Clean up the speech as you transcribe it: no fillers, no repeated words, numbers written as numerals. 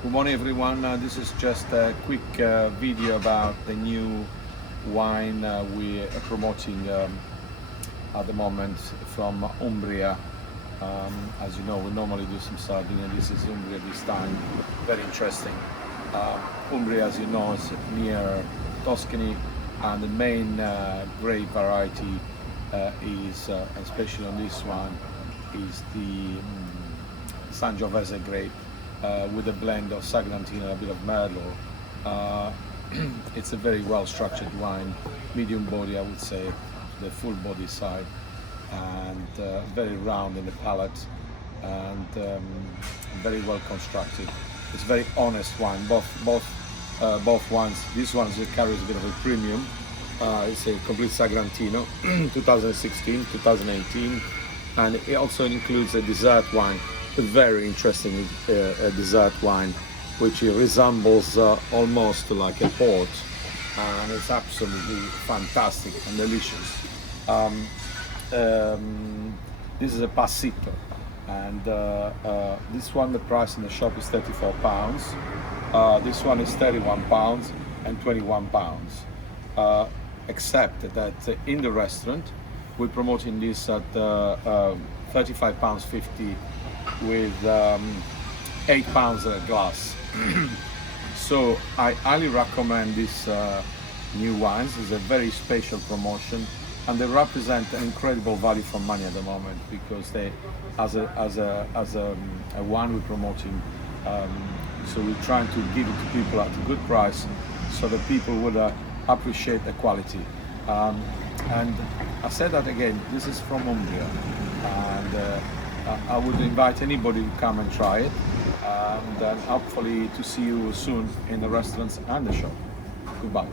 Good morning everyone. This is just a quick video about the new wine we are promoting at the moment from Umbria. As you know, we normally do some Sardinia. This is Umbria this time. Very interesting. Umbria, as you know, is near Tuscany, and the main grape variety is, especially on this one, is the Sangiovese grape with a blend of Sagrantino and a bit of Merlot. Uh, it's a very well structured wine, medium body, I would say, the full body side, and very round in the palate, and very well constructed. It's very honest wine. Both wines. This one carries a bit of a premium. It's a complete Sagrantino, 2016, 2018, and it also includes a dessert wine, a very interesting dessert wine, which resembles almost like a port, and it's absolutely fantastic and delicious. This is a passito, and this one, the price in the shop is £34. This one is £31 and £21. Except that in the restaurant we're promoting this at £35.50 with £8 a glass. So I highly recommend this new wines. It's a very special promotion, and they represent an incredible value for money at the moment, because they, as a wine we're promoting, so we're trying to give it to people at a good price, so that people would appreciate the quality. And I said that again, this is from Umbria, and I would invite anybody to come and try it, and hopefully to see you soon in the restaurants and the shop. Goodbye.